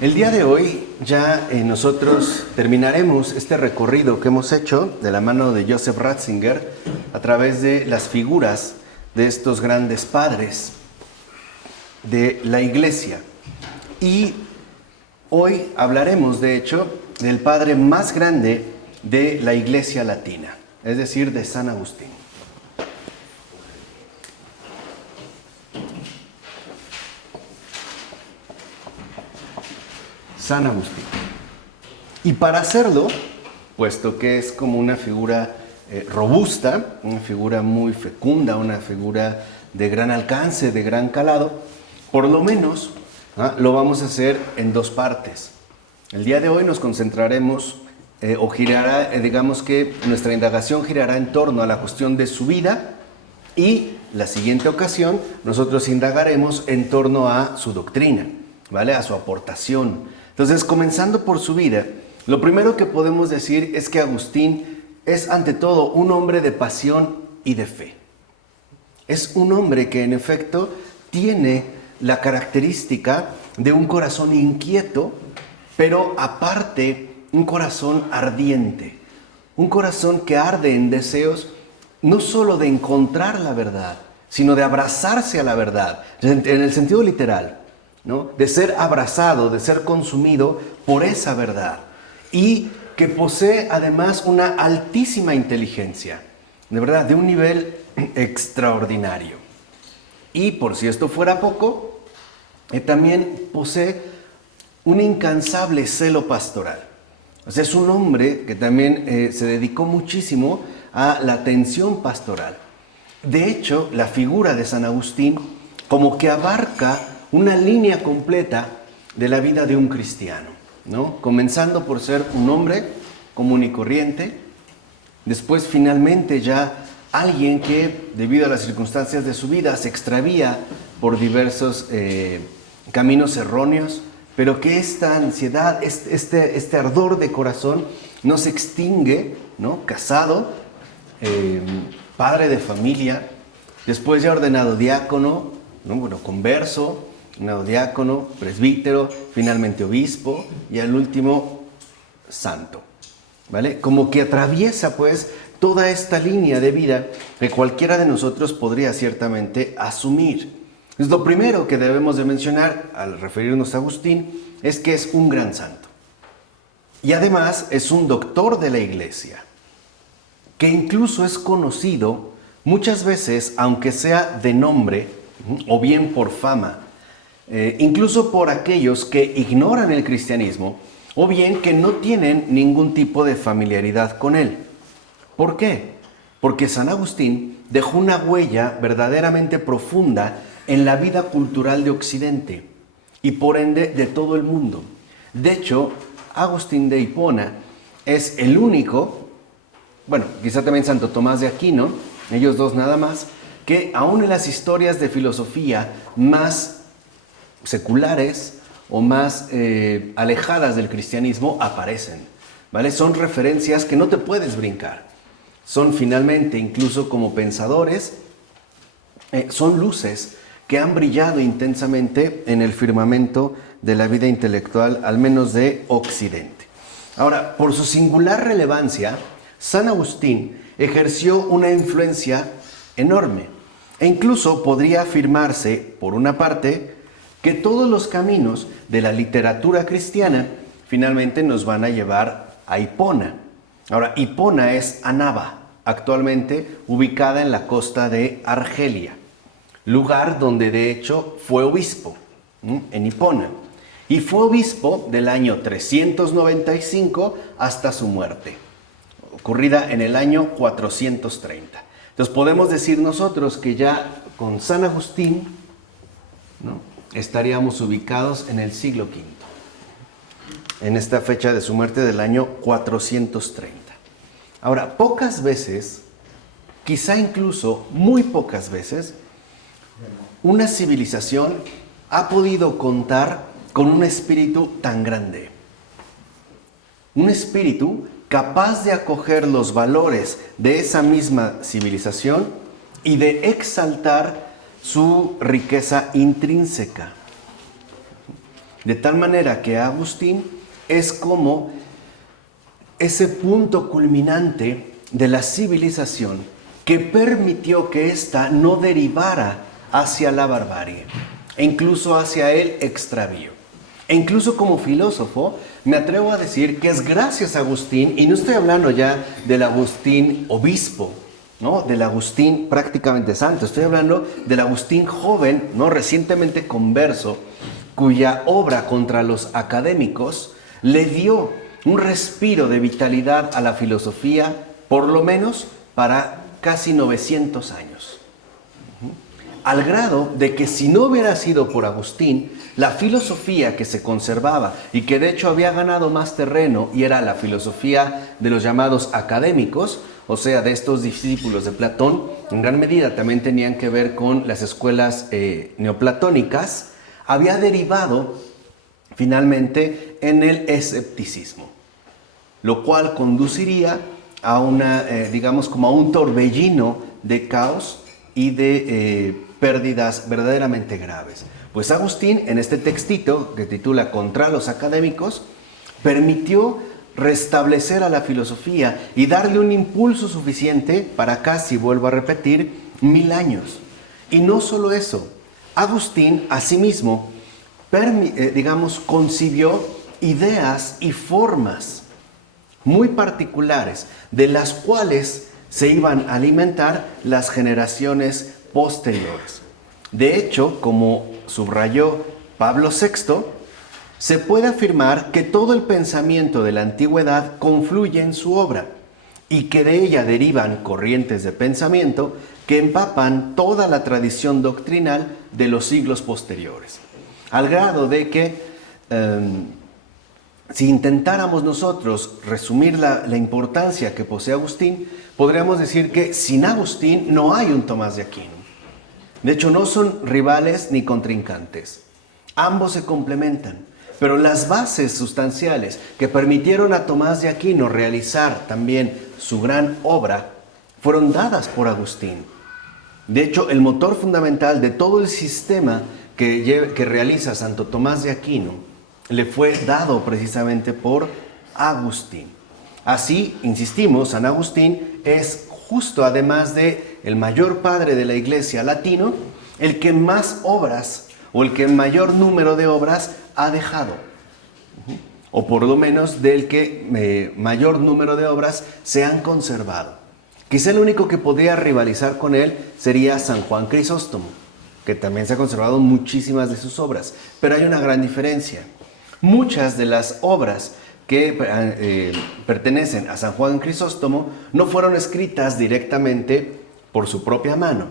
El día de hoy ya nosotros terminaremos este recorrido que hemos hecho de la mano de Joseph Ratzinger a través de las figuras de estos grandes padres de la Iglesia. Y hoy hablaremos, de hecho, del padre más grande de la Iglesia latina, es decir, de San Agustín. San Agustín. Y para hacerlo, puesto que es como una figura robusta, una figura muy fecunda, una figura de gran alcance, de gran calado, por lo menos lo vamos a hacer en dos partes. El día de hoy nos concentraremos o girará, digamos que nuestra indagación girará en torno a la cuestión de su vida, y la siguiente ocasión nosotros indagaremos en torno a su doctrina, ¿vale? A su aportación. Entonces, comenzando por su vida, lo primero que podemos decir es que Agustín es ante todo un hombre de pasión y de fe. Es un hombre que en efecto tiene la característica de un corazón inquieto, pero aparte un corazón ardiente, un corazón que arde en deseos no solo de encontrar la verdad, sino de abrazarse a la verdad, en el sentido literal, ¿no? De ser abrazado, de ser consumido por esa verdad, y que posee además una altísima inteligencia, de verdad, de un nivel extraordinario. Y por si esto fuera poco, también posee un incansable celo pastoral. O sea, es un hombre que también se dedicó muchísimo a la atención pastoral. De hecho, la figura de San Agustín como que abarca una línea completa de la vida de un cristiano, ¿no? Comenzando por ser un hombre común y corriente, después finalmente ya alguien que, debido a las circunstancias de su vida, se extravía por diversos caminos erróneos, pero que esta ansiedad, este ardor de corazón no se extingue, ¿no? Casado, padre de familia, después ya ordenado diácono, ¿no? Bueno, converso, diácono, presbítero, finalmente obispo y al último santo, ¿vale? Como que atraviesa pues toda esta línea de vida que cualquiera de nosotros podría ciertamente asumir. Entonces, lo primero que debemos de mencionar al referirnos a Agustín es que es un gran santo y además es un doctor de la Iglesia, que incluso es conocido muchas veces, aunque sea de nombre o bien por fama, incluso por aquellos que ignoran el cristianismo o bien que no tienen ningún tipo de familiaridad con él. ¿Por qué? Porque San Agustín dejó una huella verdaderamente profunda en la vida cultural de Occidente y por ende de todo el mundo. De hecho, Agustín de Hipona es el único, bueno, quizá también Santo Tomás de Aquino, ellos dos nada más, que aún en las historias de filosofía más seculares o más alejadas del cristianismo aparecen, ¿vale? Son referencias que no te puedes brincar. Son finalmente, incluso como pensadores, son luces que han brillado intensamente en el firmamento de la vida intelectual, al menos de Occidente. Ahora, por su singular relevancia, San Agustín ejerció una influencia enorme e incluso podría afirmarse, por una parte, que todos los caminos de la literatura cristiana finalmente nos van a llevar a Hipona. Ahora, Hipona es Annaba, actualmente ubicada en la costa de Argelia, lugar donde de hecho fue obispo, en Hipona. Y fue obispo del año 395 hasta su muerte, ocurrida en el año 430. Entonces podemos decir nosotros que ya con San Agustín, ¿no?, estaríamos ubicados en el siglo V, en esta fecha de su muerte del año 430. Ahora, pocas veces, quizá incluso muy pocas veces, una civilización ha podido contar con un espíritu tan grande. Un espíritu capaz de acoger los valores de esa misma civilización y de exaltar su riqueza intrínseca. De tal manera que Agustín es como ese punto culminante de la civilización que permitió que ésta no derivara hacia la barbarie e incluso hacia el extravío. E incluso como filósofo me atrevo a decir que es gracias a Agustín, y no estoy hablando ya del Agustín obispo, ¿no? Del Agustín prácticamente santo, estoy hablando del Agustín joven, ¿no? Recientemente converso, cuya obra contra los académicos le dio un respiro de vitalidad a la filosofía, por lo menos para casi 900 años. Al grado de que si no hubiera sido por Agustín, la filosofía que se conservaba y que de hecho había ganado más terreno, y era la filosofía de los llamados académicos, o sea, de estos discípulos de Platón, en gran medida también tenían que ver con las escuelas neoplatónicas, había derivado finalmente en el escepticismo, lo cual conduciría a una, digamos, como a un torbellino de caos y de pérdidas verdaderamente graves. Pues Agustín, en este textito que titula Contra los académicos, permitió restablecer a la filosofía y darle un impulso suficiente para casi, vuelvo a repetir, 1000 años. Y no solo eso, Agustín asimismo, digamos, concibió ideas y formas muy particulares de las cuales se iban a alimentar las generaciones posteriores. De hecho, como subrayó Pablo VI, se puede afirmar que todo el pensamiento de la antigüedad confluye en su obra y que de ella derivan corrientes de pensamiento que empapan toda la tradición doctrinal de los siglos posteriores. Al grado de que, si intentáramos nosotros resumir la importancia que posee Agustín, podríamos decir que sin Agustín no hay un Tomás de Aquino. De hecho, no son rivales ni contrincantes. Ambos se complementan. Pero las bases sustanciales que permitieron a Tomás de Aquino realizar también su gran obra fueron dadas por Agustín. De hecho, el motor fundamental de todo el sistema que realiza Santo Tomás de Aquino le fue dado precisamente por Agustín. Así, insistimos, San Agustín es justo, además de el mayor padre de la Iglesia latino, el que más obras o el que mayor número de obras ha dejado, o por lo menos del que mayor número de obras se han conservado. Quizá el único que podría rivalizar con él sería San Juan Crisóstomo, que también se ha conservado muchísimas de sus obras, pero hay una gran diferencia. Muchas de las obras que pertenecen a San Juan Crisóstomo no fueron escritas directamente por su propia mano,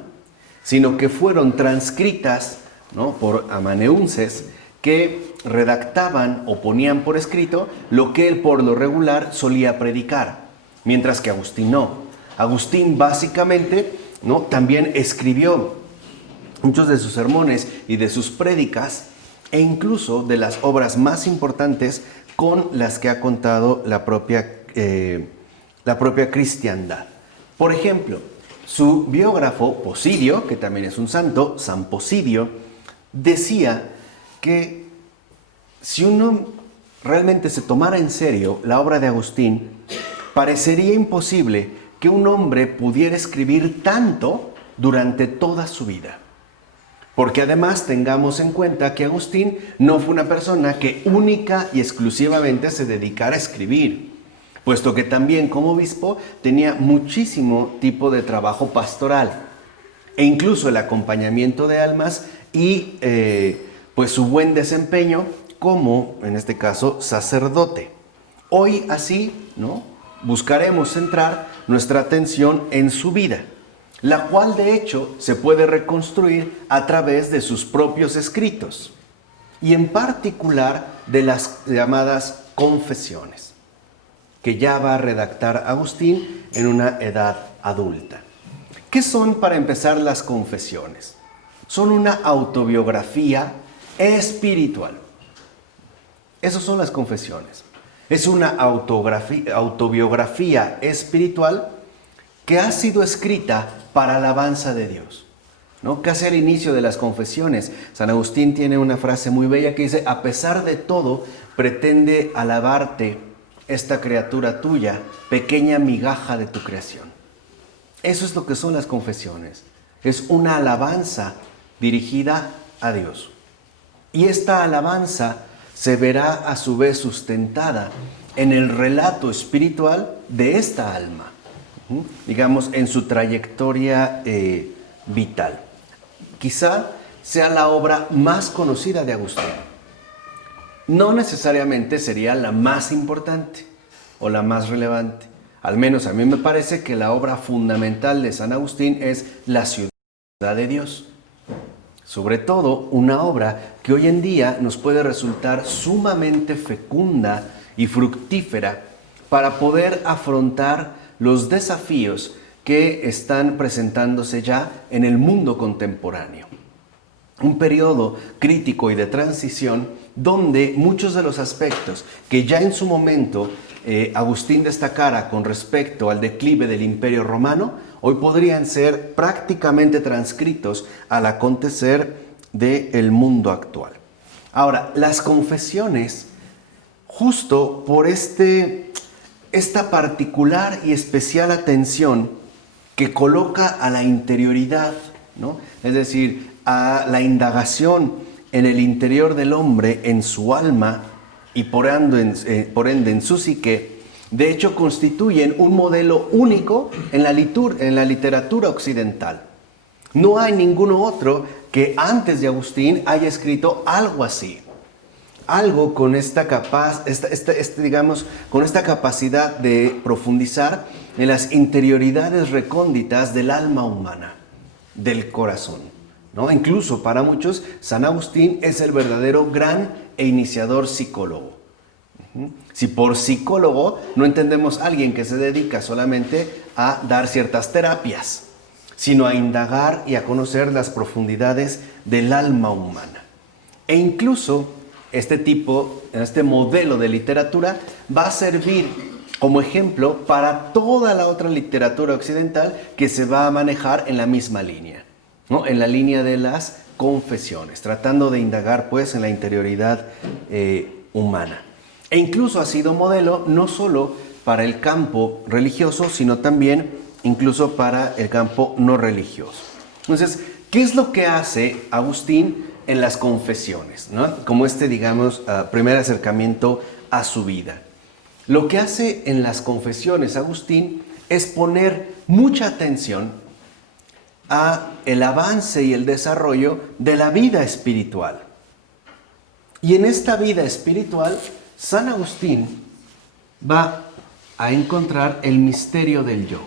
sino que fueron transcritas, ¿no?, por amanuenses que redactaban o ponían por escrito lo que él por lo regular solía predicar, mientras que Agustín no. Agustín básicamente, ¿no?, también escribió muchos de sus sermones y de sus prédicas, e incluso de las obras más importantes con las que ha contado la propia cristiandad. Por ejemplo, su biógrafo Posidio, que también es un santo, San Posidio, decía que si uno realmente se tomara en serio la obra de Agustín, parecería imposible que un hombre pudiera escribir tanto durante toda su vida. Porque además tengamos en cuenta que Agustín no fue una persona que única y exclusivamente se dedicara a escribir, puesto que también como obispo tenía muchísimo tipo de trabajo pastoral e incluso el acompañamiento de almas y pues su buen desempeño como, en este caso, sacerdote. Hoy así, ¿no?, buscaremos centrar nuestra atención en su vida, la cual de hecho se puede reconstruir a través de sus propios escritos y en particular de las llamadas confesiones, que ya va a redactar Agustín en una edad adulta. ¿Qué son, para empezar, las confesiones? Son una autobiografía espiritual. Esas son las confesiones. Es una autobiografía espiritual que ha sido escrita para alabanza de Dios. ¿no? Casi al inicio de las confesiones, San Agustín tiene una frase muy bella que dice: a pesar de todo, pretende alabarte esta criatura tuya, pequeña migaja de tu creación. Eso es lo que son las confesiones. Es una alabanza dirigida a Dios. Y esta alabanza se verá a su vez sustentada en el relato espiritual de esta alma, digamos, en su trayectoria vital. Quizá sea la obra más conocida de Agustín. No necesariamente sería la más importante o la más relevante. Al menos a mí me parece que la obra fundamental de San Agustín es La ciudad de Dios. Sobre todo una obra que hoy en día nos puede resultar sumamente fecunda y fructífera para poder afrontar los desafíos que están presentándose ya en el mundo contemporáneo. Un periodo crítico y de transición donde muchos de los aspectos que ya en su momento Agustín destacara con respecto al declive del Imperio Romano, hoy podrían ser prácticamente transcritos al acontecer del mundo actual. Ahora, las confesiones, justo por esta particular y especial atención que coloca a la interioridad, ¿no? Es decir, a la indagación en el interior del hombre, en su alma y por ende en su psique, de hecho constituyen un modelo único en la literatura occidental. No hay ninguno otro que antes de Agustín haya escrito algo así. Algo con con esta capacidad de profundizar en las interioridades recónditas del alma humana, del corazón, ¿no? Incluso para muchos, San Agustín es el verdadero gran e iniciador psicólogo. Si por psicólogo no entendemos a alguien que se dedica solamente a dar ciertas terapias, sino a indagar y a conocer las profundidades del alma humana. E incluso este modelo de literatura va a servir como ejemplo para toda la otra literatura occidental que se va a manejar en la misma línea, ¿no? En la línea de las confesiones, tratando de indagar pues en la interioridad humana. E incluso ha sido modelo no solo para el campo religioso, sino también incluso para el campo no religioso. Entonces, ¿qué es lo que hace Agustín en las confesiones, ¿no? Como digamos, primer acercamiento a su vida. Lo que hace en las confesiones Agustín es poner mucha atención a el avance y el desarrollo de la vida espiritual. Y en esta vida espiritual, San Agustín va a encontrar el misterio del yo.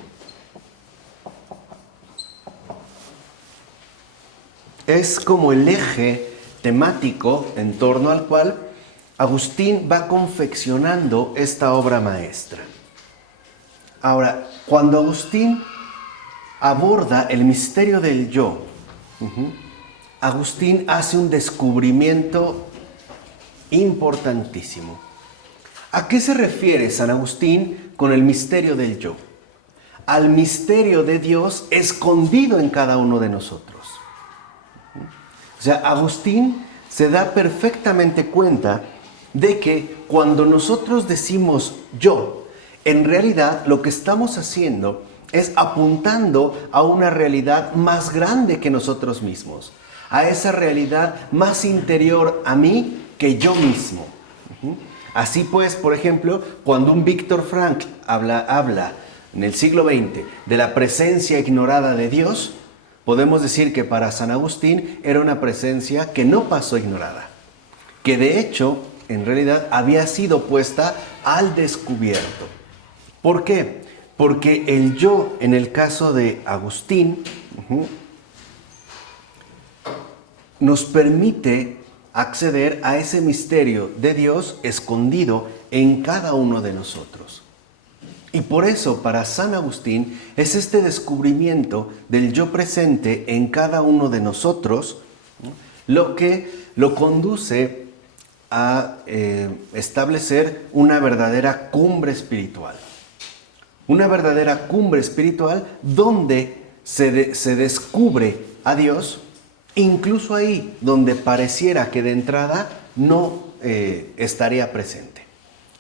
Es como el eje temático en torno al cual Agustín va confeccionando esta obra maestra. Ahora, cuando Agustín aborda el misterio del yo, Agustín hace un descubrimiento importantísimo. ¿A qué se refiere San Agustín con el misterio del yo? Al misterio de Dios escondido en cada uno de nosotros. O sea, Agustín se da perfectamente cuenta de que cuando nosotros decimos yo, en realidad lo que estamos haciendo es apuntando a una realidad más grande que nosotros mismos, a esa realidad más interior a mí que yo mismo. Así pues, por ejemplo, cuando un Víctor Frankl habla en el siglo XX de la presencia ignorada de Dios, podemos decir que para San Agustín era una presencia que no pasó ignorada, que de hecho, en realidad, había sido puesta al descubierto. ¿Por qué? Porque el yo, en el caso de Agustín, nos permite acceder a ese misterio de Dios escondido en cada uno de nosotros. Y por eso, para San Agustín, es este descubrimiento del yo presente en cada uno de nosotros, ¿no?, lo que lo conduce a establecer una verdadera cumbre espiritual. Una verdadera cumbre espiritual donde se descubre a Dios, incluso ahí donde pareciera que de entrada no estaría presente,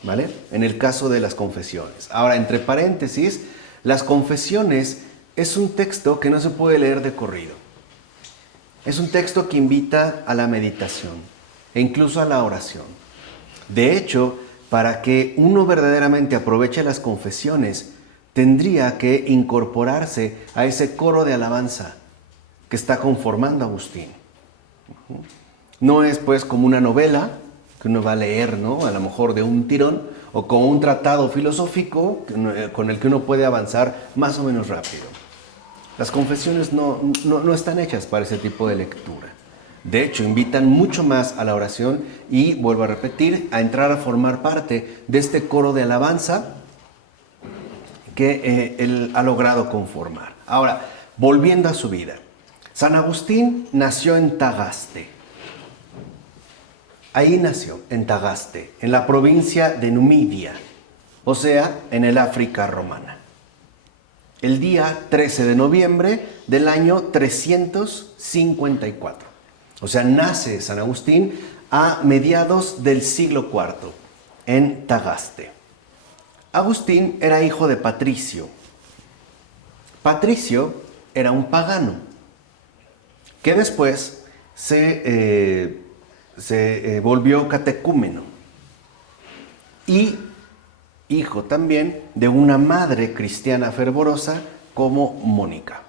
¿vale? En el caso de las confesiones. Ahora, entre paréntesis, las confesiones es un texto que no se puede leer de corrido. Es un texto que invita a la meditación e incluso a la oración. De hecho, para que uno verdaderamente aproveche las confesiones, tendría que incorporarse a ese coro de alabanza que está conformando Agustín. No es pues como una novela que uno va a leer, ¿no? A lo mejor de un tirón, o como un tratado filosófico con el que uno puede avanzar más o menos rápido. Las confesiones no están hechas para ese tipo de lectura. De hecho, invitan mucho más a la oración y, vuelvo a repetir, a entrar a formar parte de este coro de alabanza que él ha logrado conformar. Ahora, volviendo a su vida. San Agustín nació en Tagaste. Ahí nació, en Tagaste, en la provincia de Numidia, o sea, en el África romana. El día 13 de noviembre del año 354. O sea, nace San Agustín a mediados del siglo IV, en Tagaste. Agustín era hijo de Patricio. Patricio era un pagano que después se volvió catecúmeno y hijo también de una madre cristiana fervorosa como Mónica.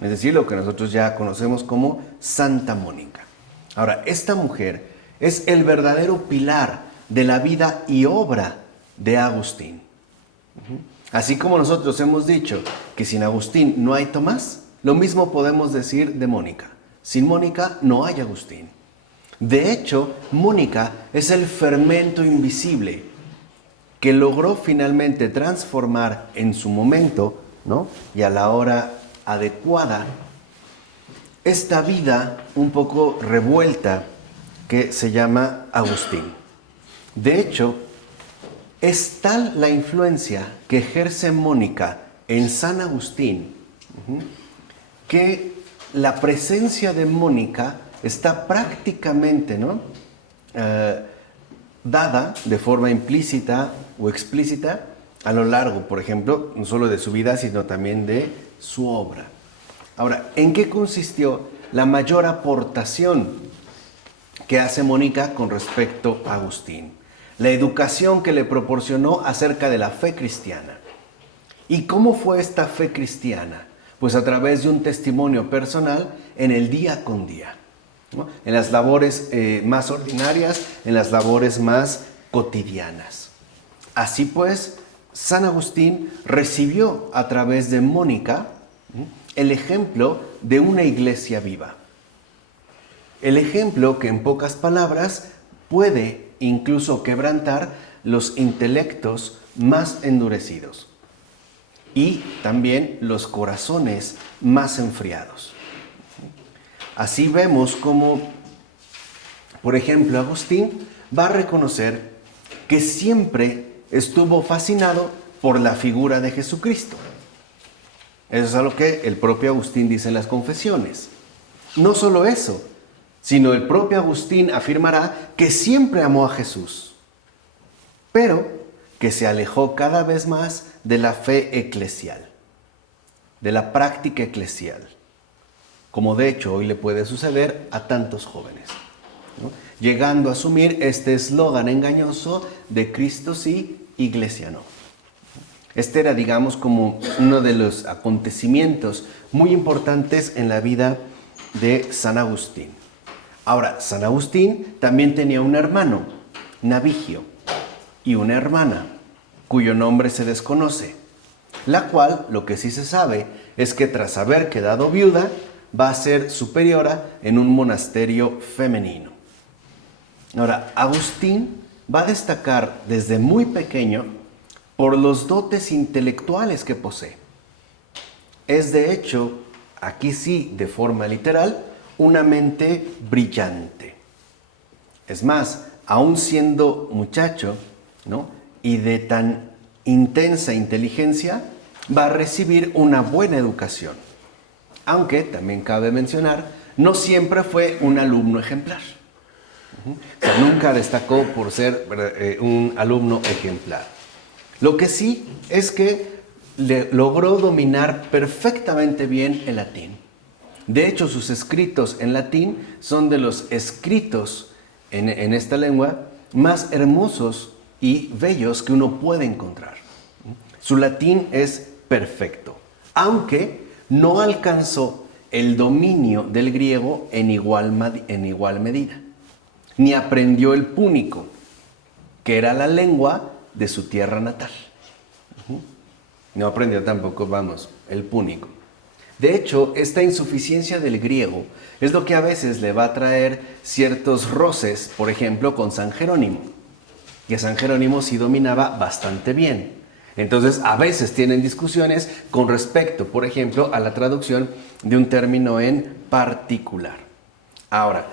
Es decir, lo que nosotros ya conocemos como Santa Mónica. Ahora, esta mujer es el verdadero pilar de la vida y obra de Agustín. Así como nosotros hemos dicho que sin Agustín no hay Tomás, lo mismo podemos decir de Mónica. Sin Mónica no hay Agustín. De hecho, Mónica es el fermento invisible que logró finalmente transformar en su momento, ¿no? Y a la hora adecuada, esta vida un poco revuelta que se llama Agustín. De hecho, es tal la influencia que ejerce Mónica en San Agustín, que la presencia de Mónica está prácticamente, ¿no? Dada de forma implícita o explícita a lo largo, por ejemplo, no solo de su vida, sino también de su obra. Ahora, ¿en qué consistió la mayor aportación que hace Mónica con respecto a Agustín? La educación que le proporcionó acerca de la fe cristiana. ¿Y cómo fue esta fe cristiana? Pues a través de un testimonio personal en el día con día, ¿no? En las labores más ordinarias, en las labores más cotidianas. Así pues, San Agustín recibió a través de Mónica el ejemplo de una iglesia viva. El ejemplo que en pocas palabras puede incluso quebrantar los intelectos más endurecidos y también los corazones más enfriados. Así vemos cómo, por ejemplo, Agustín va a reconocer que siempre estuvo fascinado por la figura de Jesucristo. Eso es algo que el propio Agustín dice en las confesiones. No solo eso, sino el propio Agustín afirmará que siempre amó a Jesús, pero que se alejó cada vez más de la fe eclesial, de la práctica eclesial, como de hecho hoy le puede suceder a tantos jóvenes, ¿no? Llegando a asumir este eslogan engañoso de Cristo sí, Iglesia no. Este era, digamos, como uno de los acontecimientos muy importantes en la vida de San Agustín. Ahora, San Agustín también tenía un hermano, Navigio, y una hermana, cuyo nombre se desconoce, la cual, lo que sí se sabe, es que tras haber quedado viuda, va a ser superiora en un monasterio femenino. Ahora, Agustín va a destacar desde muy pequeño por los dotes intelectuales que posee. Es de hecho, aquí sí, de forma literal, una mente brillante. Es más, aún siendo muchacho, ¿no? Y de tan intensa inteligencia, va a recibir una buena educación. Aunque, también cabe mencionar, no siempre fue un alumno ejemplar. O sea, nunca destacó por ser un alumno ejemplar. Lo que sí es que logró dominar perfectamente bien el latín. De hecho, sus escritos en latín son de los escritos en esta lengua más hermosos y bellos que uno puede encontrar. Su latín es perfecto, aunque no alcanzó el dominio del griego en igual medida, ni aprendió el púnico, que era la lengua de su tierra natal. No aprendió tampoco, el púnico. De hecho, esta insuficiencia del griego es lo que a veces le va a traer ciertos roces, por ejemplo, con San Jerónimo, que San Jerónimo sí dominaba bastante bien. Entonces, a veces tienen discusiones con respecto, por ejemplo, a la traducción de un término en particular. Ahora,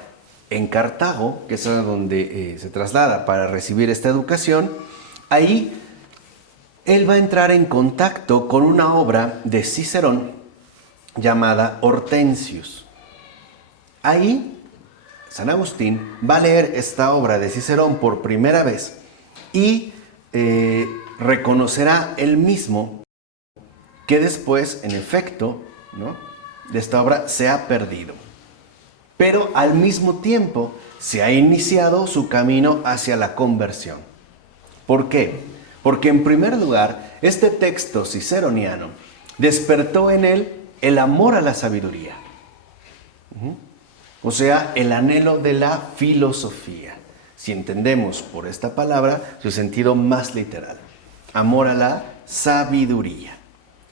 en Cartago, que es donde se traslada para recibir esta educación, ahí él va a entrar en contacto con una obra de Cicerón llamada Hortensius. Ahí, San Agustín va a leer esta obra de Cicerón por primera vez y reconocerá él mismo que después, en efecto, ¿no?, de esta obra se ha perdido. Pero al mismo tiempo se ha iniciado su camino hacia la conversión. ¿Por qué? Porque en primer lugar, este texto ciceroniano despertó en él el amor a la sabiduría. O sea, el anhelo de la filosofía. Si entendemos por esta palabra su sentido más literal. Amor a la sabiduría.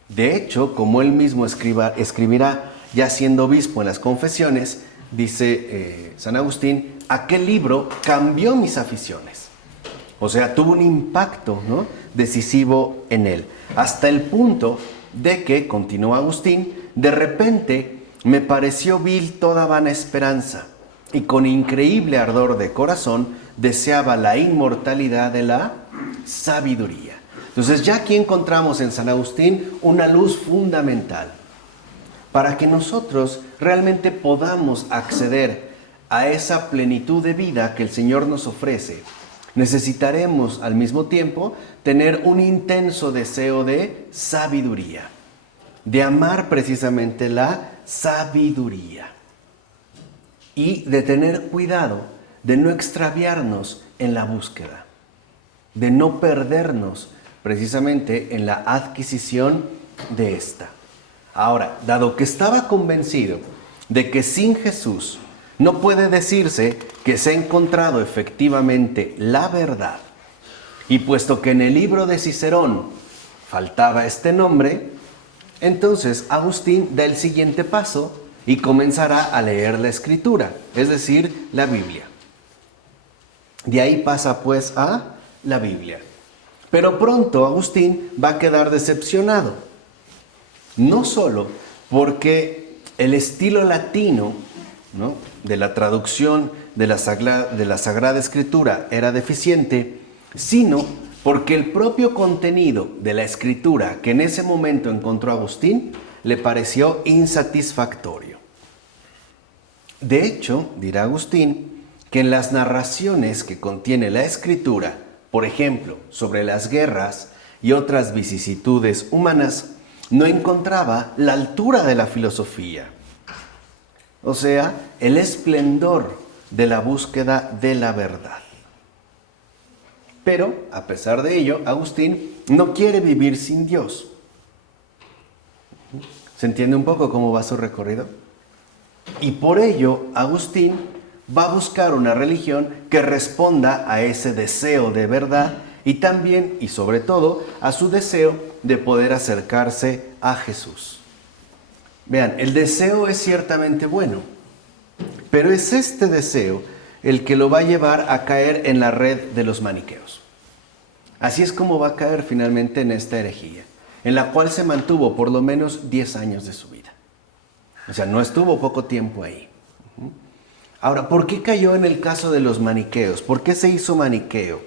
De hecho, como él mismo escribirá ya siendo obispo en las Confesiones, dice San Agustín, aquel libro cambió mis aficiones. O sea, tuvo un impacto, ¿no?, decisivo en él. Hasta el punto de que, continúa Agustín, de repente me pareció vil toda vana esperanza y con increíble ardor de corazón deseaba la inmortalidad de la sabiduría. Entonces ya aquí encontramos en San Agustín una luz fundamental para que nosotros realmente podamos acceder a esa plenitud de vida que el Señor nos ofrece. Necesitaremos al mismo tiempo tener un intenso deseo de sabiduría, de amar precisamente la sabiduría y de tener cuidado de no extraviarnos en la búsqueda, de no perdernos precisamente en la adquisición de esta. Ahora, dado que estaba convencido de que sin Jesús no puede decirse que se ha encontrado efectivamente la verdad, y puesto que en el libro de Cicerón faltaba este nombre, entonces Agustín da el siguiente paso y comenzará a leer la Escritura, es decir, la Biblia. De ahí pasa pues a la Biblia. Pero pronto Agustín va a quedar decepcionado, no solo porque el estilo latino, ¿no?, de la traducción de la Sagrada Escritura era deficiente, sino porque el propio contenido de la Escritura que en ese momento encontró Agustín le pareció insatisfactorio. De hecho, dirá Agustín, que en las narraciones que contiene la Escritura, por ejemplo, sobre las guerras y otras vicisitudes humanas, no encontraba la altura de la filosofía. O sea, el esplendor de la búsqueda de la verdad. Pero, a pesar de ello, Agustín no quiere vivir sin Dios. ¿Se entiende un poco cómo va su recorrido? Y por ello, Agustín va a buscar una religión que responda a ese deseo de verdad y también, y sobre todo, a su deseo de poder acercarse a Jesús. Vean, el deseo es ciertamente bueno, pero es este deseo el que lo va a llevar a caer en la red de los maniqueos. Así es como va a caer finalmente en esta herejía, en la cual se mantuvo por lo menos 10 años de su vida. O sea, no estuvo poco tiempo ahí. Ahora, ¿por qué cayó en el caso de los maniqueos? ¿Por qué se hizo maniqueo?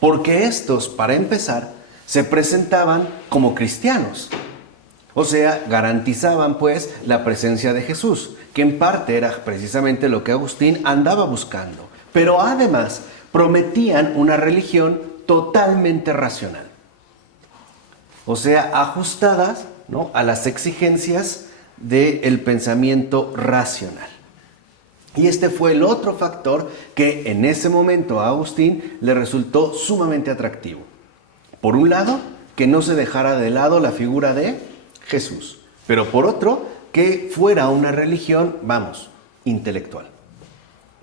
Porque estos, para empezar, se presentaban como cristianos. O sea, garantizaban pues la presencia de Jesús, que en parte era precisamente lo que Agustín andaba buscando. Pero además prometían una religión totalmente racional. O sea, ajustadas, ¿no?, a las exigencias del pensamiento racional. Y este fue el otro factor que en ese momento a Agustín le resultó sumamente atractivo. Por un lado, que no se dejara de lado la figura de Jesús, pero por otro, que fuera una religión, intelectual,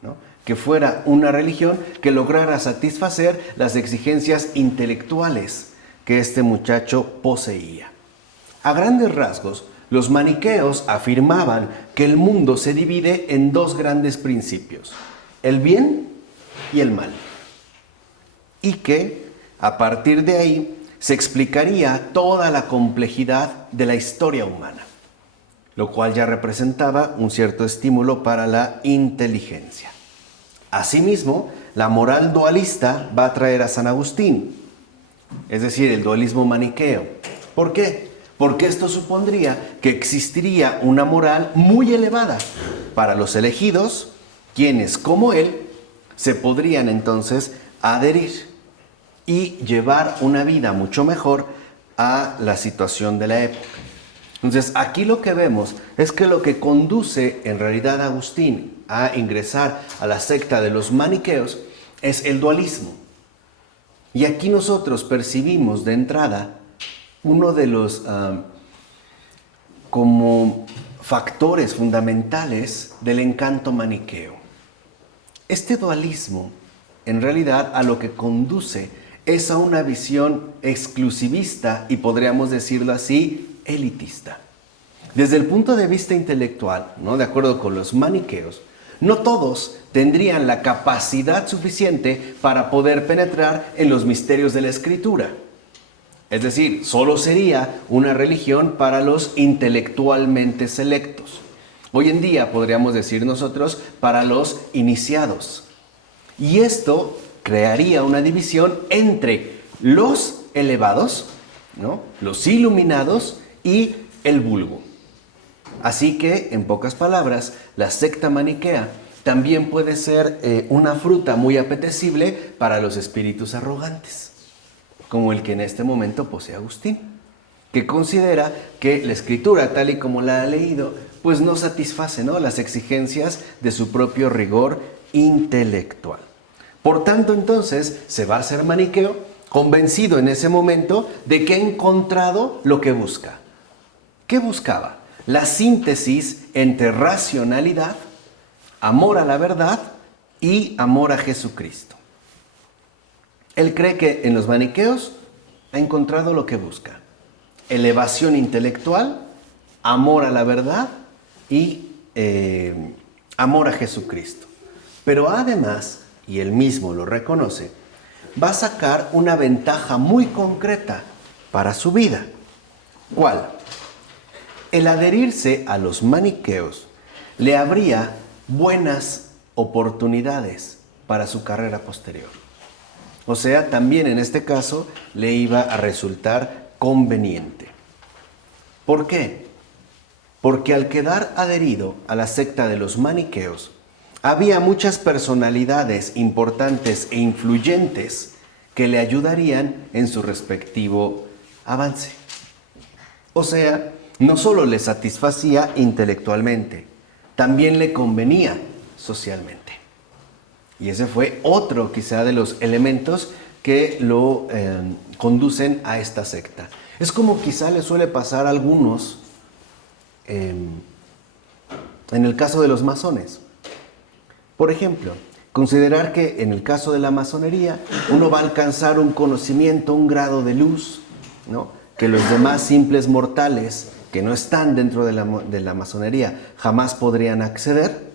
¿no? Que fuera una religión que lograra satisfacer las exigencias intelectuales que este muchacho poseía. A grandes rasgos, los maniqueos afirmaban que el mundo se divide en dos grandes principios, el bien y el mal, y que a partir de ahí se explicaría toda la complejidad de la historia humana, lo cual ya representaba un cierto estímulo para la inteligencia. Asimismo, la moral dualista va a traer a San Agustín, es decir, el dualismo maniqueo. ¿Por qué? Porque esto supondría que existiría una moral muy elevada para los elegidos, quienes, como él, se podrían entonces adherir y llevar una vida mucho mejor a la situación de la época. Entonces, aquí lo que vemos es que lo que conduce en realidad a Agustín a ingresar a la secta de los maniqueos es el dualismo. Y aquí nosotros percibimos de entrada uno de los como factores fundamentales del encanto maniqueo. Este dualismo, en realidad, a lo que conduce es a una visión exclusivista y podríamos decirlo así, elitista. Desde el punto de vista intelectual, ¿no?, de acuerdo con los maniqueos, no todos tendrían la capacidad suficiente para poder penetrar en los misterios de la Escritura. Es decir, solo sería una religión para los intelectualmente selectos. Hoy en día podríamos decir nosotros para los iniciados. Y esto crearía una división entre los elevados, ¿no?, los iluminados y el vulgo. Así que, en pocas palabras, la secta maniquea también puede ser una fruta muy apetecible para los espíritus arrogantes, como el que en este momento posee Agustín, que considera que la Escritura, tal y como la ha leído, pues no satisface, ¿no?, las exigencias de su propio rigor intelectual. Por tanto, entonces, se va a hacer maniqueo, convencido en ese momento de que ha encontrado lo que busca. ¿Qué buscaba? La síntesis entre racionalidad, amor a la verdad y amor a Jesucristo. Él cree que en los maniqueos ha encontrado lo que busca: elevación intelectual, amor a la verdad y amor a Jesucristo. Pero además, y él mismo lo reconoce, va a sacar una ventaja muy concreta para su vida. ¿Cuál? El adherirse a los maniqueos le abría buenas oportunidades para su carrera posterior. O sea, también en este caso le iba a resultar conveniente. ¿Por qué? Porque al quedar adherido a la secta de los maniqueos, había muchas personalidades importantes e influyentes que le ayudarían en su respectivo avance. O sea, no solo le satisfacía intelectualmente, también le convenía socialmente. Y ese fue otro quizá de los elementos que lo conducen a esta secta. Es como quizá le suele pasar a algunos en el caso de los masones. Por ejemplo, considerar que en el caso de la masonería uno va a alcanzar un conocimiento, un grado de luz, ¿no?, que los demás simples mortales que no están dentro de la masonería jamás podrían acceder,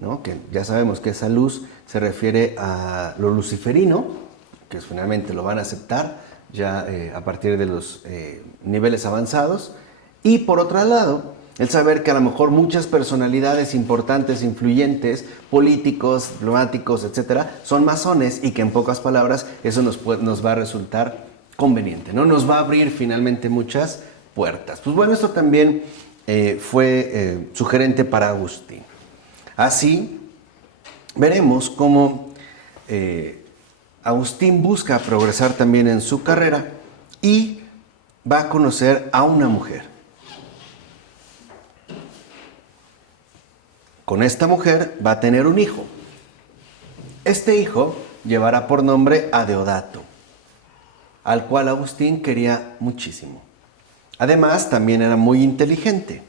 ¿no?, que ya sabemos que esa luz se refiere a lo luciferino, que finalmente lo van a aceptar ya a partir de los niveles avanzados. Y por otro lado, el saber que a lo mejor muchas personalidades importantes, influyentes, políticos, diplomáticos, etcétera, son masones, y que en pocas palabras eso nos va a resultar conveniente, ¿no? Nos va a abrir finalmente muchas puertas. Pues bueno, esto también fue sugerente para Agustín. Así, veremos cómo Agustín busca progresar también en su carrera y va a conocer a una mujer. Con esta mujer va a tener un hijo. Este hijo llevará por nombre a Deodato, al cual Agustín quería muchísimo. Además, también era muy inteligente.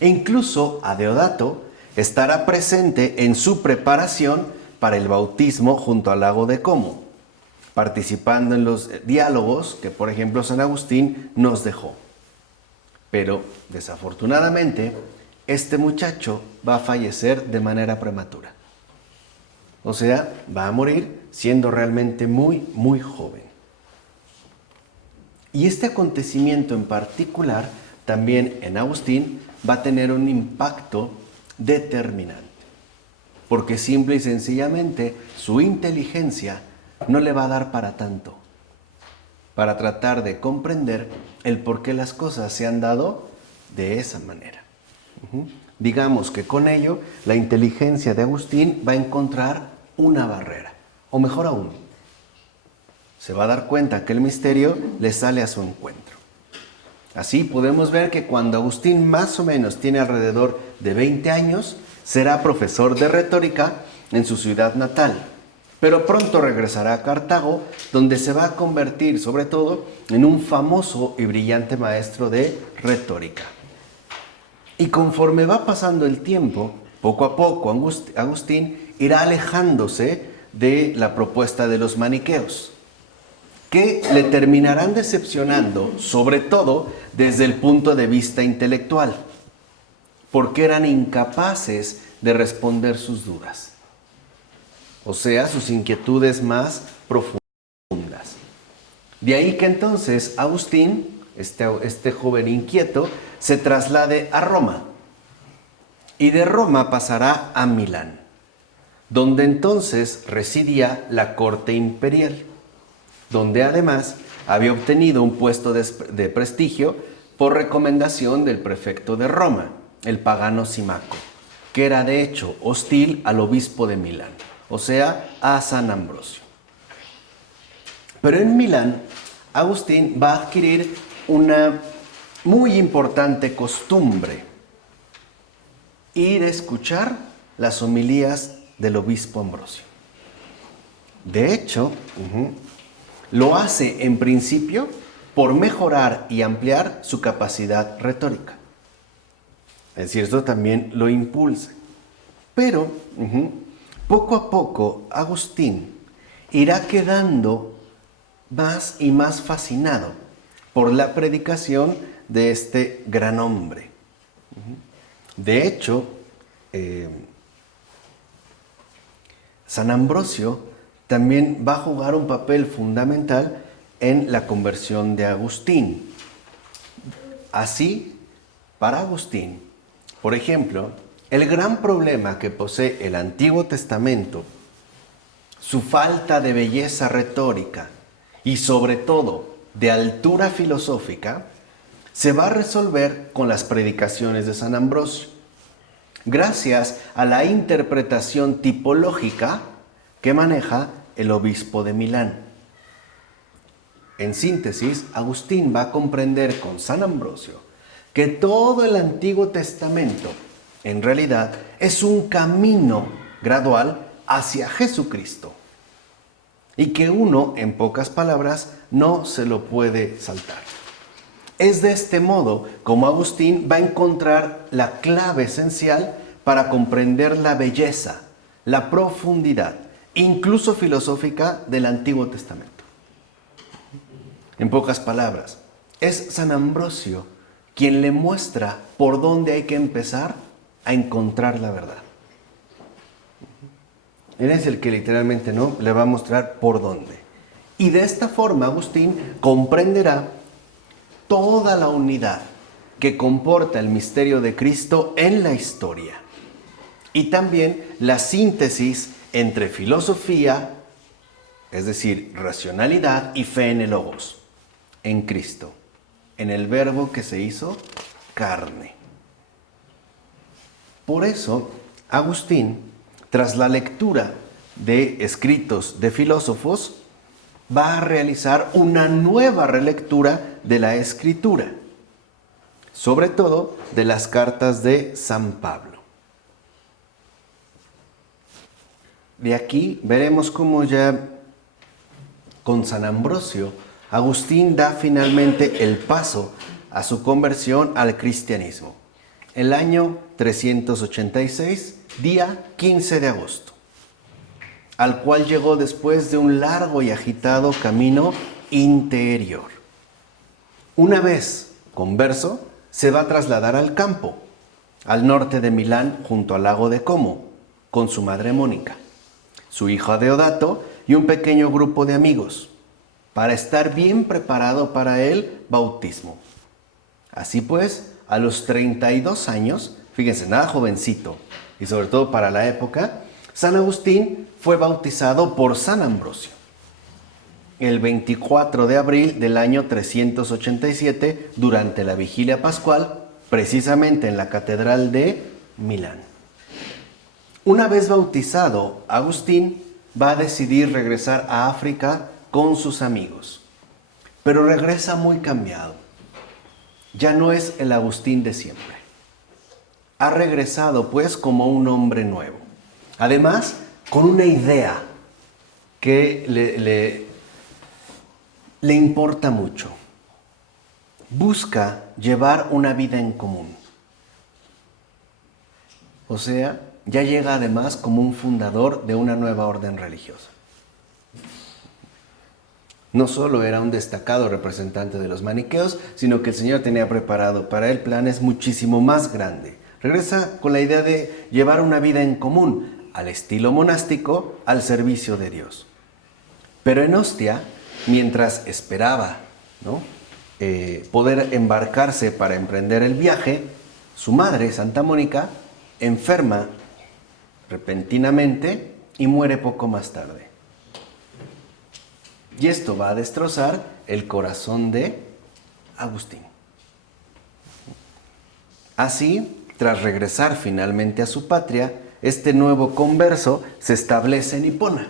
E incluso a Deodato estará presente en su preparación para el bautismo junto al lago de Como, participando en los diálogos que, por ejemplo, San Agustín nos dejó. Pero, desafortunadamente, este muchacho va a fallecer de manera prematura. O sea, va a morir siendo realmente muy, muy joven. Y este acontecimiento en particular, también en Agustín, va a tener un impacto determinante. Porque simple y sencillamente su inteligencia no le va a dar para tanto. Para tratar de comprender el por qué las cosas se han dado de esa manera. Digamos que con ello la inteligencia de Agustín va a encontrar una barrera, o mejor aún, se va a dar cuenta que el misterio le sale a su encuentro. Así podemos ver que cuando Agustín más o menos tiene alrededor de 20 años, será profesor de retórica en su ciudad natal, pero pronto regresará a Cartago, donde se va a convertir sobre todo en un famoso y brillante maestro de retórica. Y conforme va pasando el tiempo, poco a poco Agustín irá alejándose de la propuesta de los maniqueos, que le terminarán decepcionando, sobre todo desde el punto de vista intelectual, porque eran incapaces de responder sus dudas, o sea, sus inquietudes más profundas. De ahí que entonces Agustín, este joven inquieto, se traslade a Roma y de Roma pasará a Milán, donde entonces residía la corte imperial, donde además había obtenido un puesto de prestigio por recomendación del prefecto de Roma, el pagano Simaco, que era de hecho hostil al obispo de Milán, o sea, a San Ambrosio. Pero en Milán, Agustín va a adquirir una muy importante costumbre: ir a escuchar las homilías del obispo Ambrosio. De hecho, lo hace en principio por mejorar y ampliar su capacidad retórica. Es decir, esto también lo impulsa. Pero poco a poco Agustín irá quedando más y más fascinado por la predicación de este gran hombre. De hecho, San Ambrosio también va a jugar un papel fundamental en la conversión de Agustín. Así, para Agustín, por ejemplo, el gran problema que posee el Antiguo Testamento, su falta de belleza retórica y sobre todo de altura filosófica, se va a resolver con las predicaciones de San Ambrosio, gracias a la interpretación tipológica que maneja el obispo de Milán. En síntesis, Agustín va a comprender con San Ambrosio que todo el Antiguo Testamento en realidad es un camino gradual hacia Jesucristo y que uno, en pocas palabras, no se lo puede saltar. Es de este modo como Agustín va a encontrar la clave esencial para comprender la belleza, la profundidad, incluso filosófica, del Antiguo Testamento. En pocas palabras, es San Ambrosio quien le muestra por dónde hay que empezar a encontrar la verdad. Él es el que literalmente le va a mostrar por dónde. Y de esta forma Agustín comprenderá toda la unidad que comporta el misterio de Cristo en la historia. Y también la síntesis entre filosofía, es decir, racionalidad, y fe en el Logos, en Cristo. en el Verbo que se hizo carne. Por eso, Agustín, tras la lectura de escritos de filósofos, va a realizar una nueva relectura de la Escritura, sobre todo de las cartas de San Pablo. De aquí veremos cómo ya con San Ambrosio, Agustín da finalmente el paso a su conversión al cristianismo, el año 386, día 15 de agosto, al cual llegó después de un largo y agitado camino interior. Una vez converso, se va a trasladar al campo, al norte de Milán, junto al lago de Como, con su madre Mónica, su hijo Deodato y un pequeño grupo de amigos, para estar bien preparado para el bautismo. Así pues, a los 32 años, fíjense, nada jovencito, y sobre todo para la época, San Agustín fue bautizado por San Ambrosio el 24 de abril del año 387 durante la vigilia pascual, precisamente en la catedral de Milán. Una vez bautizado, Agustín va a decidir regresar a África con sus amigos, pero regresa muy cambiado. Ya no es el Agustín de siempre. Ha regresado pues como un hombre nuevo. Además, con una idea que le importa mucho. Busca llevar una vida en común. O sea, ya llega además como un fundador de una nueva orden religiosa. No solo era un destacado representante de los maniqueos, sino que el Señor tenía preparado para él planes muchísimo más grandes. Regresa con la idea de llevar una vida en común, al estilo monástico, al servicio de Dios. Pero en Ostia, mientras esperaba, ¿no?, poder embarcarse para emprender el viaje, su madre, Santa Mónica, enferma repentinamente y muere poco más tarde. Y esto va a destrozar el corazón de Agustín. Así, tras regresar finalmente a su patria, este nuevo converso se establece en Hipona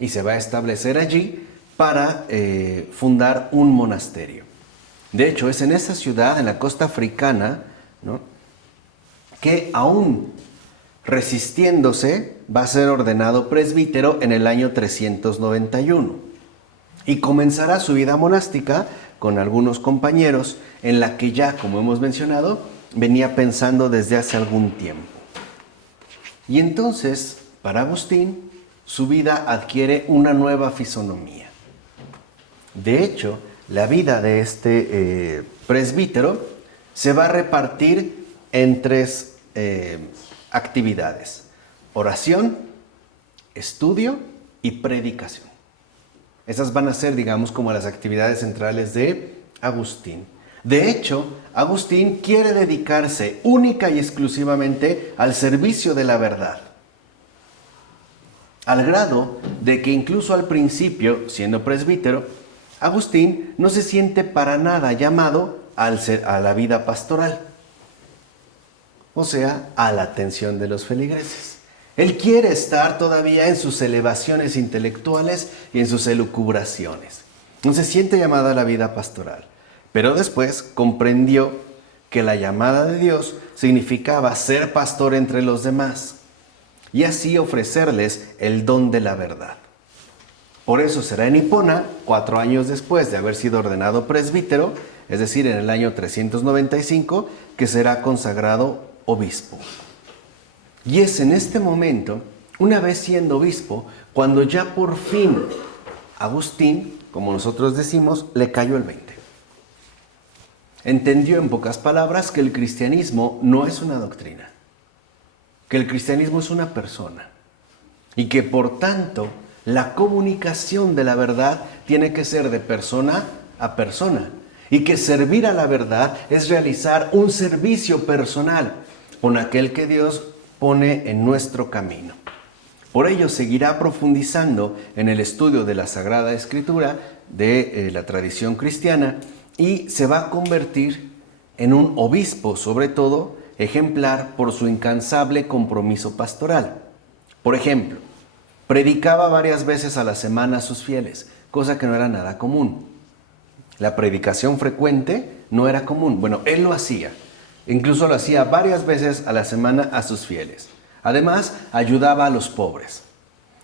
y se va a establecer allí para fundar un monasterio. De hecho, es en esa ciudad, en la costa africana, ¿no?, que aún resistiéndose va a ser ordenado presbítero en el año 391 y comenzará su vida monástica con algunos compañeros en la que ya, como hemos mencionado, venía pensando desde hace algún tiempo. Y entonces, para Agustín, su vida adquiere una nueva fisonomía. De hecho, la vida de este presbítero se va a repartir en tres actividades: oración, estudio y predicación. Esas van a ser, digamos, como las actividades centrales de Agustín. De hecho, Agustín quiere dedicarse única y exclusivamente al servicio de la verdad, al grado de que incluso al principio, siendo presbítero, Agustín no se siente para nada llamado a la vida pastoral, o sea, a la atención de los feligreses. Él quiere estar todavía en sus elevaciones intelectuales y en sus elucubraciones. No se siente llamado a la vida pastoral, pero después comprendió que la llamada de Dios significaba ser pastor entre los demás y así ofrecerles el don de la verdad. Por eso será en Hipona, 4 años después de haber sido ordenado presbítero, es decir, en el año 395, que será consagrado obispo. Y es en este momento, una vez siendo obispo, cuando ya por fin Agustín, como nosotros decimos, le cayó el 20. Entendió en pocas palabras que el cristianismo no es una doctrina, que el cristianismo es una persona y que por tanto la comunicación de la verdad tiene que ser de persona a persona y que servir a la verdad es realizar un servicio personal con aquel que Dios pone en nuestro camino. Por ello seguirá profundizando en el estudio de la Sagrada Escritura, de la tradición cristiana, y se va a convertir en un obispo, sobre todo ejemplar por su incansable compromiso pastoral. Por ejemplo, predicaba varias veces a la semana a sus fieles, cosa que no era nada común. La predicación frecuente no era común. Bueno, él lo hacía. Incluso lo hacía varias veces a la semana a sus fieles. Además, ayudaba a los pobres,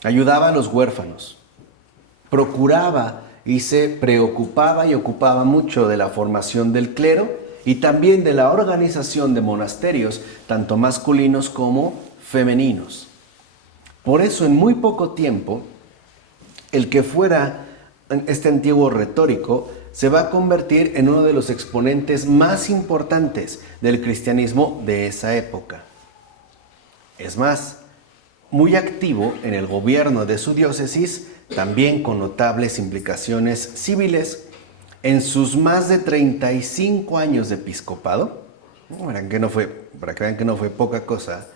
ayudaba a los huérfanos, procuraba y se preocupaba y ocupaba mucho de la formación del clero y también de la organización de monasterios, tanto masculinos como femeninos. Por eso, en muy poco tiempo, el que fuera este antiguo retórico se va a convertir en uno de los exponentes más importantes del cristianismo de esa época. Es más, muy activo en el gobierno de su diócesis, también con notables implicaciones civiles, en sus más de 35 años de episcopado, para que vean que no fue poca cosa,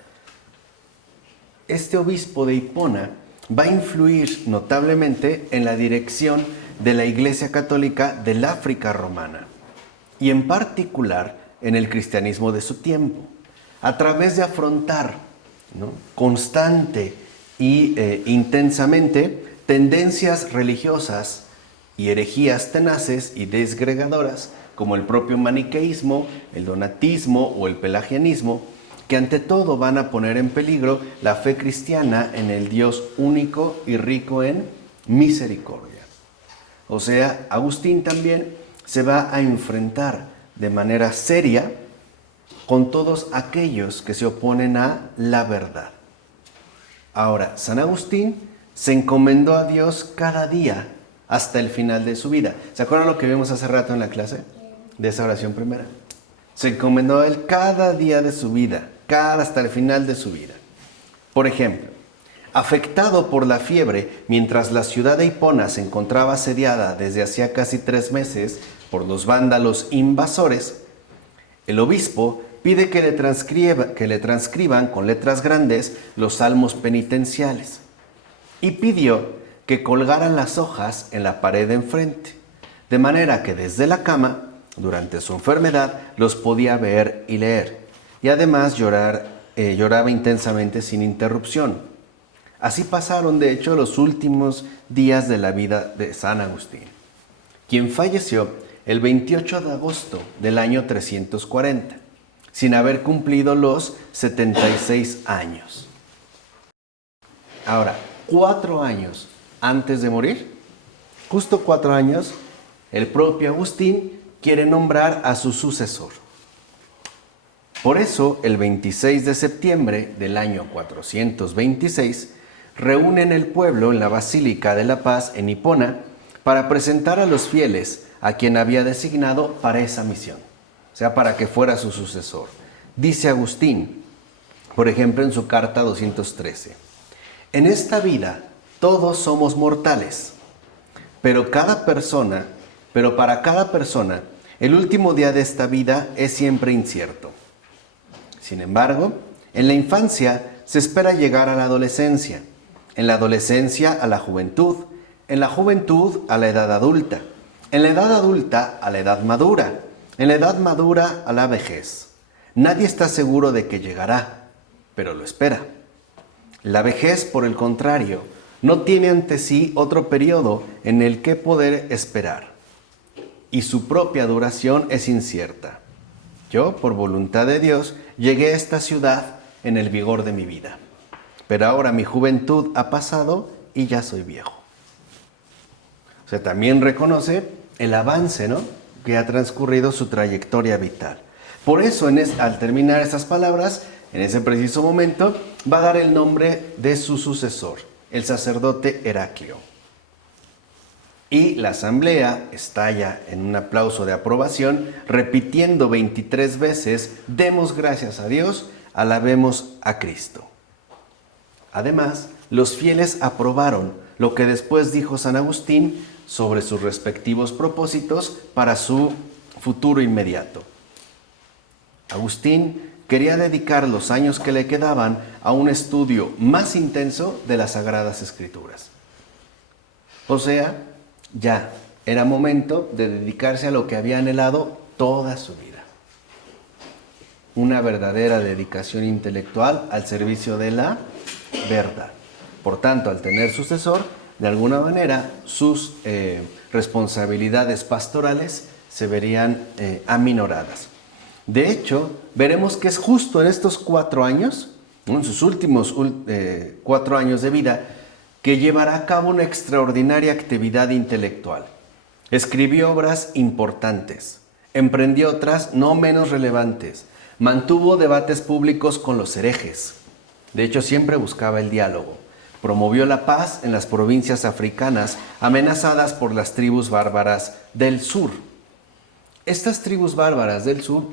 este obispo de Hipona va a influir notablemente en la dirección de la Iglesia Católica del África romana y en particular en el cristianismo de su tiempo, a través de afrontar, ¿no?, constante y intensamente tendencias religiosas y herejías tenaces y desgregadoras como el propio maniqueísmo, el donatismo o el pelagianismo, que ante todo van a poner en peligro la fe cristiana en el Dios único y rico en misericordia. O sea, Agustín también se va a enfrentar de manera seria con todos aquellos que se oponen a la verdad. Ahora, San Agustín se encomendó a Dios cada día hasta el final de su vida. ¿Se acuerdan lo que vimos hace rato en la clase de esa oración primera? Se encomendó a él cada día de su vida, hasta el final de su vida. Por ejemplo, afectado por la fiebre mientras la ciudad de Hipona se encontraba asediada desde hacía casi 3 meses por los vándalos invasores, el obispo pide que le transcriban con letras grandes los salmos penitenciales y pidió que colgaran las hojas en la pared de enfrente, de manera que desde la cama, durante su enfermedad, los podía ver y leer, y además lloraba intensamente sin interrupción. Así pasaron, de hecho, los últimos días de la vida de San Agustín, quien falleció el 28 de agosto del año 340, sin haber cumplido los 76 años. Ahora, 4 años antes de morir, justo 4 años, el propio Agustín quiere nombrar a su sucesor. Por eso, el 26 de septiembre del año 426, reúnen el pueblo en la Basílica de la Paz en Hipona para presentar a los fieles a quien había designado para esa misión, o sea, para que fuera su sucesor. Dice Agustín, por ejemplo, en su carta 213, en esta vida todos somos mortales, pero para cada persona, el último día de esta vida es siempre incierto. Sin embargo, en la infancia se espera llegar a la adolescencia, en la adolescencia a la juventud, en la juventud a la edad adulta, en la edad adulta a la edad madura, en la edad madura a la vejez. Nadie está seguro de que llegará, pero lo espera. La vejez, por el contrario, no tiene ante sí otro periodo en el que poder esperar, y su propia duración es incierta. Yo, por voluntad de Dios, llegué a esta ciudad en el vigor de mi vida, pero ahora mi juventud ha pasado y ya soy viejo. O sea, también reconoce el avance, ¿no?, que ha transcurrido su trayectoria vital. Por eso, al terminar esas palabras, en ese preciso momento, va a dar el nombre de su sucesor, el sacerdote Heraclio. Y la asamblea estalla en un aplauso de aprobación, repitiendo 23 veces, demos gracias a Dios, alabemos a Cristo. Además, los fieles aprobaron lo que después dijo San Agustín sobre sus respectivos propósitos para su futuro inmediato. Agustín quería dedicar los años que le quedaban a un estudio más intenso de las Sagradas Escrituras. O sea, ya Era momento de dedicarse a lo que había anhelado toda su vida. Una verdadera dedicación intelectual al servicio de la verdad. Por tanto, al tener sucesor, de alguna manera sus responsabilidades pastorales se verían aminoradas. De hecho, veremos que es justo en estos 4 años, en sus últimos 4 años de vida, que llevará a cabo una extraordinaria actividad intelectual. Escribió obras importantes, emprendió otras no menos relevantes, mantuvo debates públicos con los herejes. De hecho, siempre buscaba el diálogo. Promovió la paz en las provincias africanas amenazadas por las tribus bárbaras del sur. Estas tribus bárbaras del sur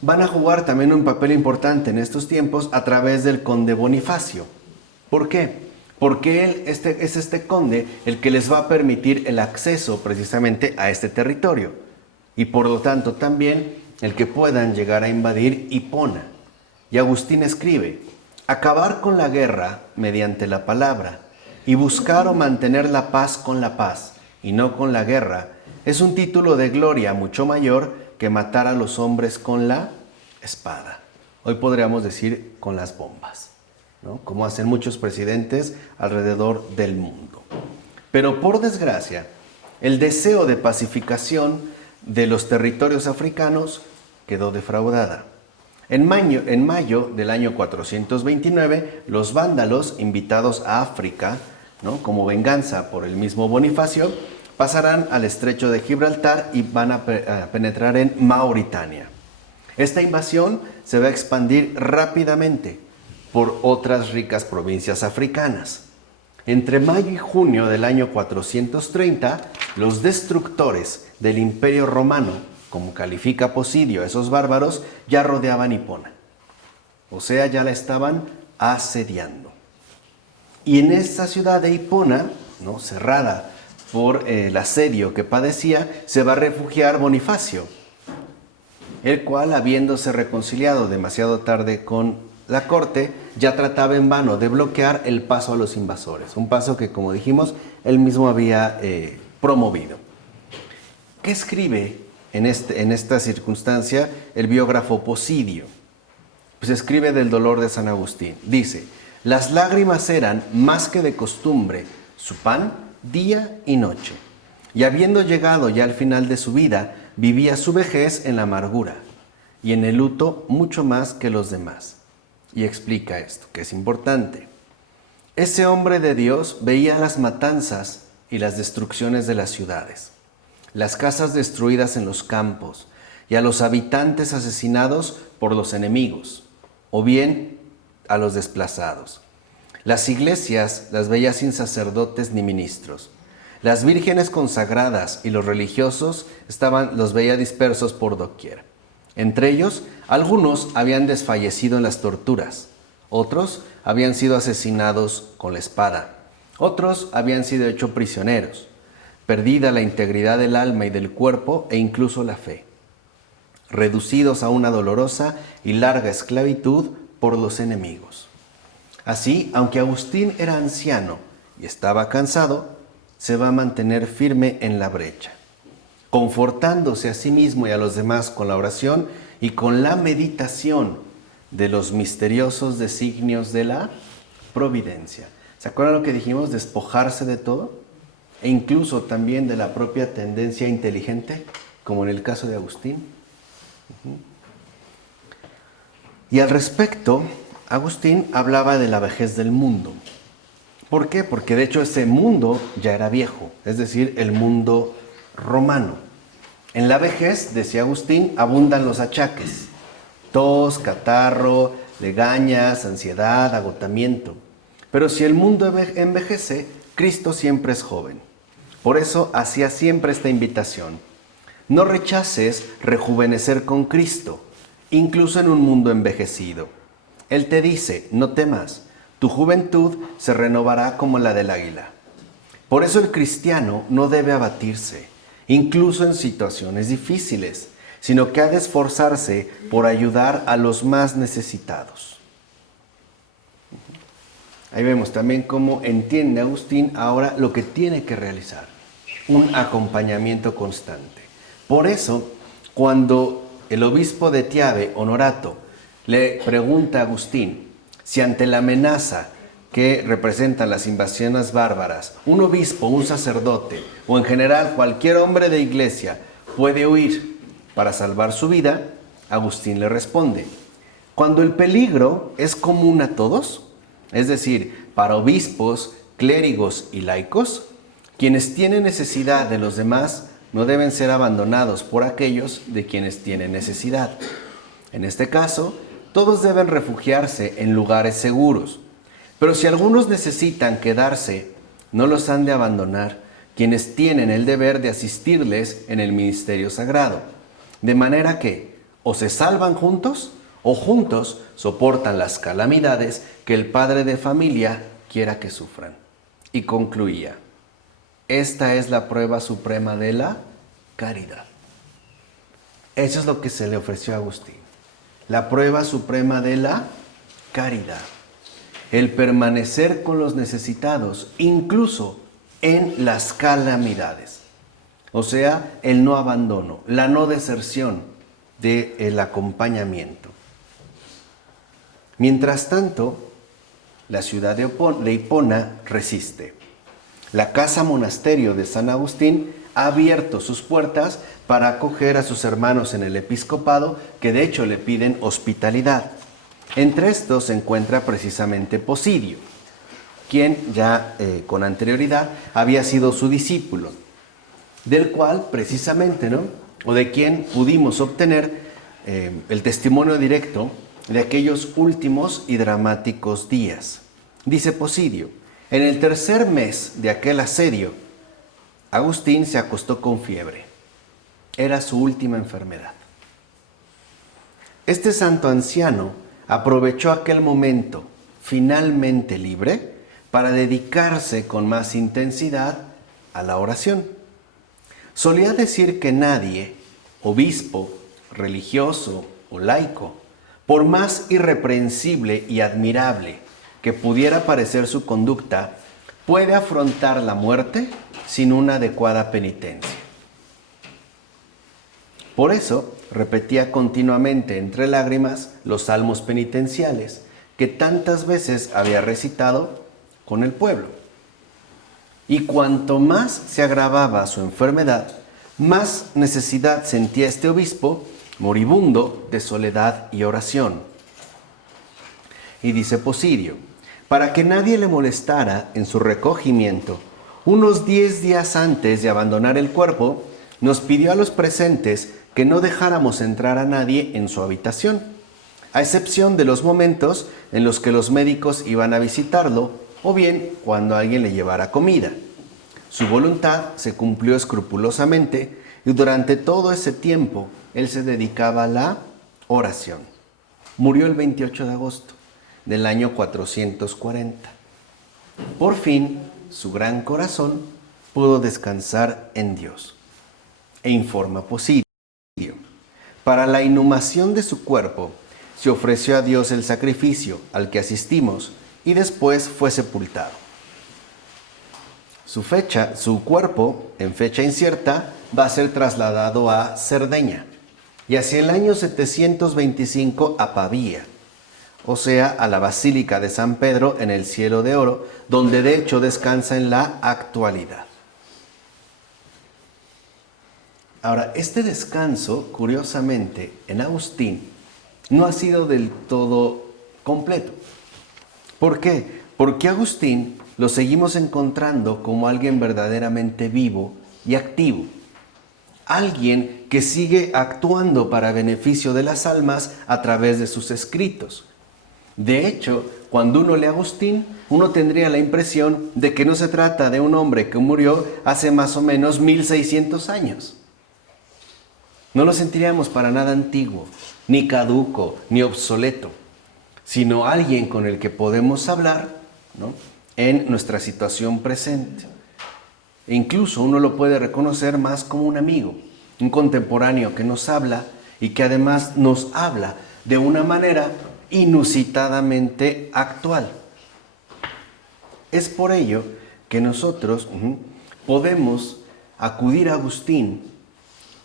van a jugar también un papel importante en estos tiempos a través del conde Bonifacio. ¿Por qué? Porque él es este conde el que les va a permitir el acceso precisamente a este territorio y por lo tanto también el que puedan llegar a invadir Hipona. Y Agustín escribe: acabar con la guerra mediante la palabra y buscar o mantener la paz con la paz y no con la guerra es un título de gloria mucho mayor que matar a los hombres con la espada. Hoy podríamos decir con las bombas, ¿no? Como hacen muchos presidentes alrededor del mundo. Pero por desgracia, el deseo de pacificación de los territorios africanos quedó defraudada. En mayo del año 429, los vándalos, invitados a África, ¿no?, como venganza por el mismo Bonifacio, pasarán al estrecho de Gibraltar y van a penetrar en Mauritania. Esta invasión se va a expandir rápidamente por otras ricas provincias africanas. Entre mayo y junio del año 430, los destructores del Imperio Romano, como califica Posidio a esos bárbaros, ya rodeaban Hipona. O sea, ya la estaban asediando. Y en esta ciudad de Hipona, ¿no?, cerrada por el asedio que padecía, se va a refugiar Bonifacio, el cual, habiéndose reconciliado demasiado tarde con la corte, ya trataba en vano de bloquear el paso a los invasores. Un paso que, como dijimos, él mismo había promovido. ¿Qué escribe en esta circunstancia el biógrafo Posidio? Pues escribe del dolor de San Agustín. Dice: las lágrimas eran, más que de costumbre, su pan día y noche. Y habiendo llegado ya al final de su vida, vivía su vejez en la amargura y en el luto mucho más que los demás. Y explica esto, que es importante. Ese hombre de Dios veía las matanzas y las destrucciones de las ciudades, las casas destruidas en los campos y a los habitantes asesinados por los enemigos, o bien a los desplazados. Las iglesias las veía sin sacerdotes ni ministros. Las vírgenes consagradas y los religiosos los veía dispersos por doquier. Entre ellos, algunos habían desfallecido en las torturas, otros habían sido asesinados con la espada, otros habían sido hechos prisioneros, perdida la integridad del alma y del cuerpo e incluso la fe, reducidos a una dolorosa y larga esclavitud por los enemigos. Así, aunque Agustín era anciano y estaba cansado, se va a mantener firme en la brecha, confortándose a sí mismo y a los demás con la oración y con la meditación de los misteriosos designios de la providencia. ¿Se acuerdan lo que dijimos? Despojarse de todo e incluso también de la propia tendencia inteligente, como en el caso de Agustín. Y al respecto, Agustín hablaba de la vejez del mundo. ¿Por qué? Porque de hecho ese mundo ya era viejo, es decir, el mundo romano. En la vejez, decía Agustín, abundan los achaques: tos, catarro, legañas, ansiedad, agotamiento. Pero si el mundo envejece, Cristo siempre es joven. Por eso hacía siempre esta invitación: no rechaces rejuvenecer con Cristo, incluso en un mundo envejecido. Él te dice: no temas, tu juventud se renovará como la del águila. Por eso el cristiano no debe abatirse, incluso en situaciones difíciles, sino que ha de esforzarse por ayudar a los más necesitados. Ahí vemos también cómo entiende Agustín ahora lo que tiene que realizar, un acompañamiento constante. Por eso, cuando el obispo de Tiave, Honorato, le pregunta a Agustín si ante la amenaza que representan las invasiones bárbaras, un obispo, un sacerdote o en general cualquier hombre de iglesia puede huir para salvar su vida, Agustín le responde: cuando el peligro es común a todos, es decir, para obispos, clérigos y laicos, quienes tienen necesidad de los demás no deben ser abandonados por aquellos de quienes tienen necesidad. En este caso, todos deben refugiarse en lugares seguros. Pero si algunos necesitan quedarse, no los han de abandonar quienes tienen el deber de asistirles en el ministerio sagrado. De manera que o se salvan juntos o juntos soportan las calamidades que el padre de familia quiera que sufran. Y concluía: esta es la prueba suprema de la caridad. Eso es lo que se le ofreció a Agustín. La prueba suprema de la caridad. El permanecer con los necesitados, incluso en las calamidades. O sea, el no abandono, la no deserción del acompañamiento. Mientras tanto, la ciudad de Hipona resiste. La casa monasterio de San Agustín ha abierto sus puertas para acoger a sus hermanos en el episcopado, que de hecho le piden hospitalidad. Entre estos se encuentra precisamente Posidio, quien ya con anterioridad había sido su discípulo, del cual precisamente, ¿no?, o de quien pudimos obtener el testimonio directo de aquellos últimos y dramáticos días. Dice Posidio: en el tercer mes de aquel asedio, Agustín se acostó con fiebre. Era su última enfermedad. Este santo anciano aprovechó aquel momento finalmente libre para dedicarse con más intensidad a la oración. Solía decir que nadie, obispo, religioso o laico, por más irreprensible y admirable que pudiera parecer su conducta, puede afrontar la muerte sin una adecuada penitencia. Por eso repetía continuamente entre lágrimas los salmos penitenciales que tantas veces había recitado con el pueblo. Y cuanto más se agravaba su enfermedad, más necesidad sentía este obispo moribundo de soledad y oración. Y dice Posidio: para que nadie le molestara en su recogimiento, unos 10 días antes de abandonar el cuerpo, nos pidió a los presentes que no dejáramos entrar a nadie en su habitación, a excepción de los momentos en los que los médicos iban a visitarlo o bien cuando alguien le llevara comida. Su voluntad se cumplió escrupulosamente y durante todo ese tiempo él se dedicaba a la oración. Murió el 28 de agosto del año 440. Por fin, su gran corazón pudo descansar en Dios. E informa Posidio: para la inhumación de su cuerpo se ofreció a Dios el sacrificio al que asistimos y después fue sepultado. Su cuerpo, en fecha incierta, va a ser trasladado a Cerdeña y hacia el año 725 a Pavía, o sea, a la Basílica de San Pedro en el Cielo de Oro, donde de hecho descansa en la actualidad. Ahora, este descanso, curiosamente, en Agustín, no ha sido del todo completo. ¿Por qué? Porque Agustín lo seguimos encontrando como alguien verdaderamente vivo y activo. Alguien que sigue actuando para beneficio de las almas a través de sus escritos. De hecho, cuando uno lee a Agustín, uno tendría la impresión de que no se trata de un hombre que murió hace más o menos 1600 años. No lo sentiríamos para nada antiguo, ni caduco, ni obsoleto, sino alguien con el que podemos hablar, ¿no?, en nuestra situación presente. E incluso uno lo puede reconocer más como un amigo, un contemporáneo que nos habla y que además nos habla de una manera inusitadamente actual. Es por ello que nosotros podemos acudir a Agustín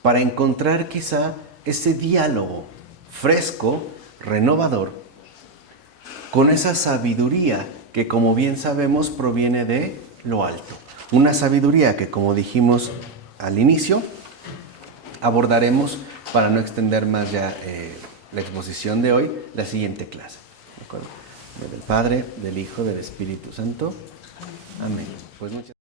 para encontrar quizá ese diálogo fresco, renovador, con esa sabiduría que, como bien sabemos, proviene de lo alto. Una sabiduría que, como dijimos al inicio, abordaremos para no extender más ya la exposición de hoy, la siguiente clase. ¿De acuerdo? Del Padre, del Hijo, del Espíritu Santo. Amén. Pues muchas